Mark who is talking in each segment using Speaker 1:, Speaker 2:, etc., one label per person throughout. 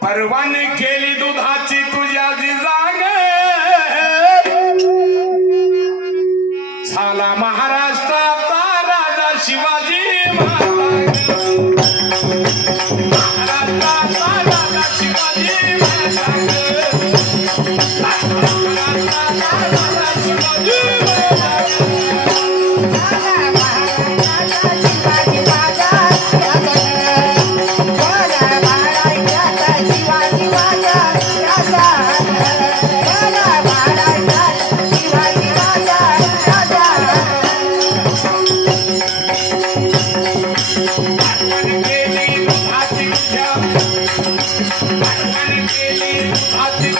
Speaker 1: परवाने केली दुधाची तुझ्या जिजाग झाला महाराष्ट्राचा राजा शिवाजी महाराज महाराष्ट्राचा राजा शिवाजी महाराज महाराष्ट्राचा राजा शिवाजी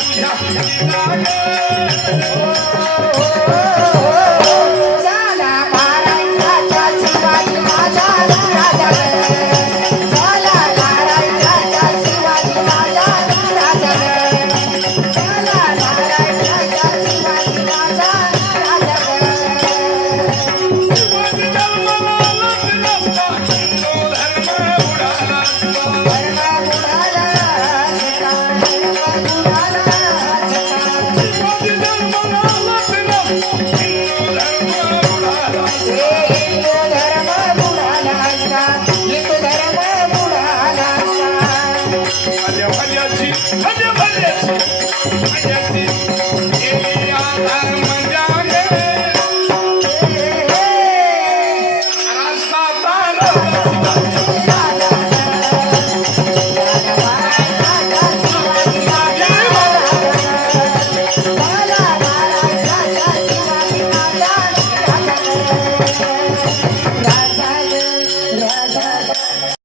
Speaker 1: Oh, oh, oh.